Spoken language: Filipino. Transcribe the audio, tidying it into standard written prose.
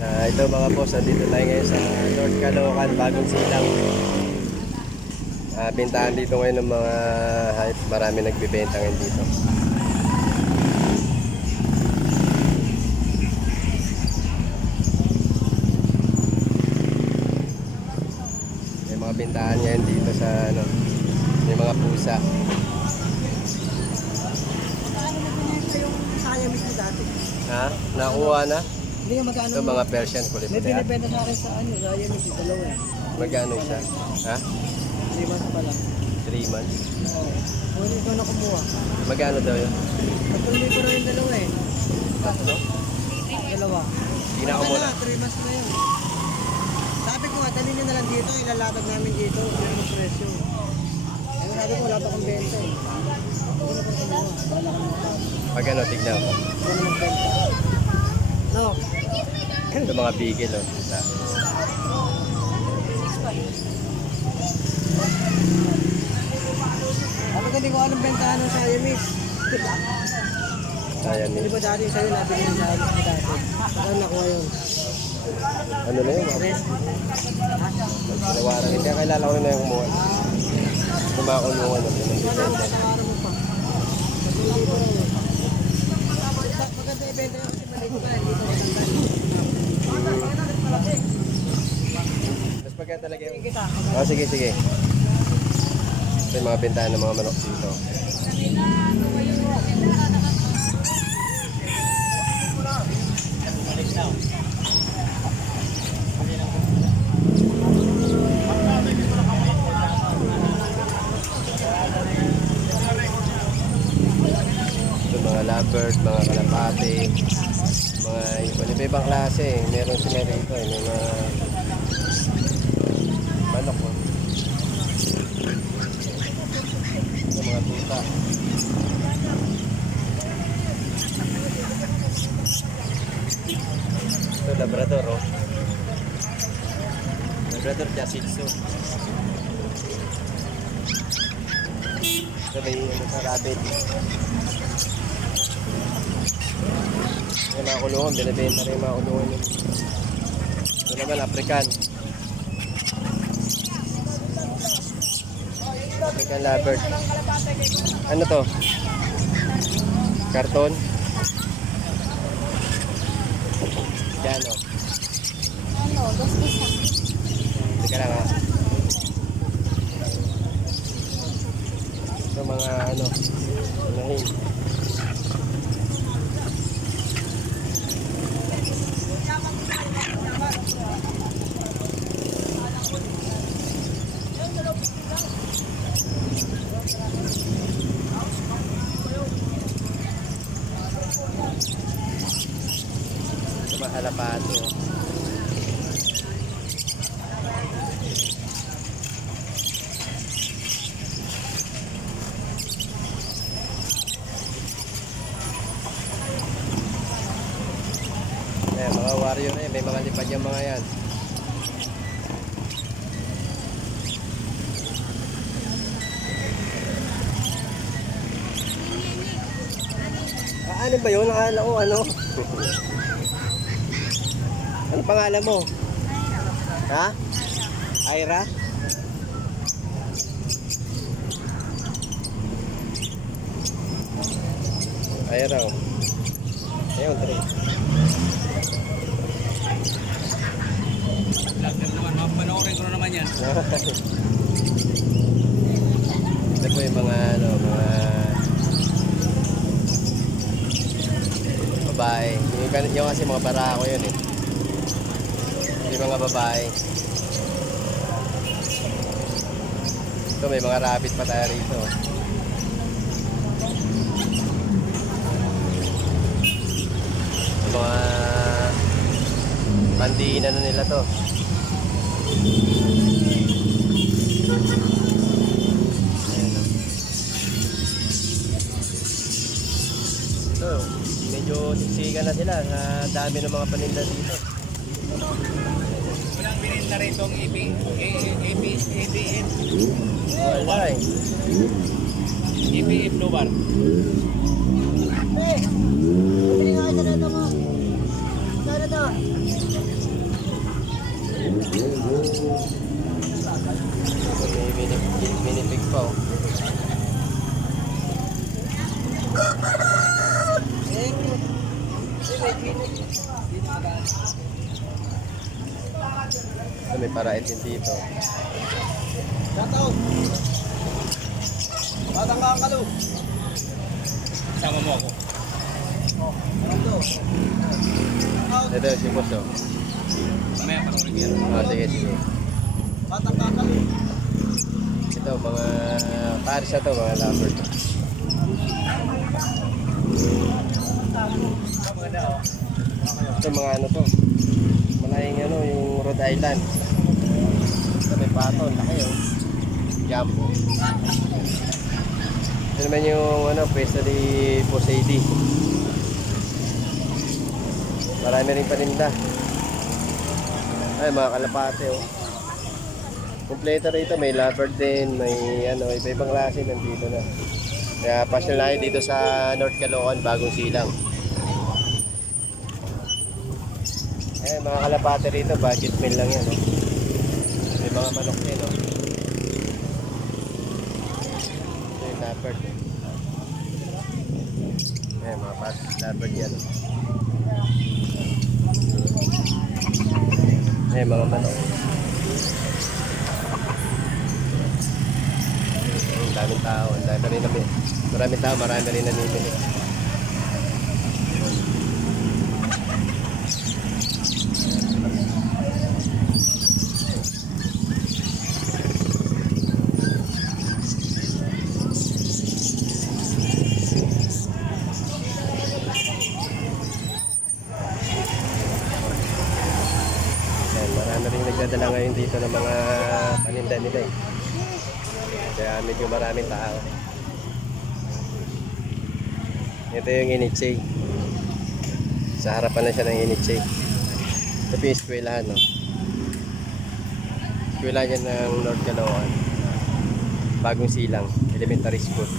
Ito mga boss, dito tayo ngayon sa North Caloocan, Bagong Silang. Bintahan dito ngayon ng mga hype. Marami nagbibenta ngayon dito. May mga bintahan ngayon dito sa ano, may mga pusa. Paano mo pinenta yung Siamese mo dati? Ha? Nakuha na? Hindi nga magkano Ito mo? mga Persian kulit May puti. binibenta sa akin sa ano, Siamese, yung dalawa eh. Magkano isa? Ha? 3 months pa lang. 3 months? Oo. Kung ikaw na kumuha. Magkano daw yun? Patuloy ko rin yung dalawa eh. Tatlo? Dalawa. Hindi na ako muna. 3 months na yun. Sabi ko nga, dalhin nyo na lang dito, ilalatag namin dito, yun yung presyo. Ayun sabi ko, wala pa kang benta eh. Hindi na pa kumuha. Wala kang benta. Pag ano, tignan ko. Wala namang benta. No. Ito mga bigel, oh. Sabi ko, hindi ko alam bentahan ng Siamese. Ayan, Hindi ba dati sa'yo nabili ng Siamese ko dati? Saan nakuha yun? ano na yun, mga Rest. pinawaran. Hindi kakilala ko na yung kumuha. Kumakulungan ng Wala pinag-ibenta. pa, nakakarap mo pa. Patuloy ko rin. Maganda ibenta yun kasi maliit pa, hindi ko maganda. Mas pagka talaga yung... Kita. Oh, sige, sige. Ito yung mga bentahan ng mga manok dito. Ito mga lovebird, mga kalapate, mga iba-ibang klase. Meron sila rito, may mga manok. Oh. Ito mga tuta. Ito Labrador, oh. Labrador Shih Tzu. Ito may ano sa rabbit. Yung mga kulungan, binibenta rin yung mga kulungan yun. Ito naman, African. African Lovebird. Ano to? Karton? Yan, oh. Ano, dos isa. Teka lang, ha. Ito mga ano, unahin. Ito mga halapati, oh. Ayan, mga warrior na yan. May mga lipad yung mga yan. Ano ba yun? Nakala ko ano? Ano pangalan mo? Ha? Ira? Ira, oh. Ayun, tari. Vlogger naman, panoorin ko na naman yan. Ito po yung mga ano, mga babae. Yung kasi mga barako yun eh. Yung mga babae. Ito may mga rabbit pa tayo rito. Yung mga pandiinan na nila to. So, medyo siksikan na sila sa dami ng mga paninda dito. Walang bininda rito ang ABM. Wala eh. ABM Blue Bar. Bili nga isa na ito mo. Sana daw? May minipig pa oh. Ito, may parait din dito. Shoutout! Batang kakalo! Sama mo ako. Ito si boss oh. Mamaya panoorin ko yan. Sige, sige. Batang kakalo! Ito, mga pares na to, mga lover to. Ito, mga ano to. Malayang ano, yung Rhode Island. Ito, may paton, laki oh. Jumbo. Ito naman yung ano, pwesto ni Poseidi. Marami rin paninda. Ay, mga kalapate oh. Kompleto rito, may lover din, may ano, iba-ibang klase nandito na. Kaya pasyal na kayo dito sa North Caloocan, Bagong Silang. Eh, mga kalapate rito, budget meal lang yan. Oh. May mga manok din, oh. Ito yung leopard. Eh, mga leopard yan. Eh, mga manok. Ang daming tao, maraming tao, marami rin namimili. Marami rin nagdadala ngayon dito ng mga paninda nila eh. Kaya medyo maraming tao. Ito yung Initsay. Sa harapan na siya ng Initsay. Ito yung eskwelahan, no? Eskwelahan yan ng North Caloocan. Bagong Silang Elementary School.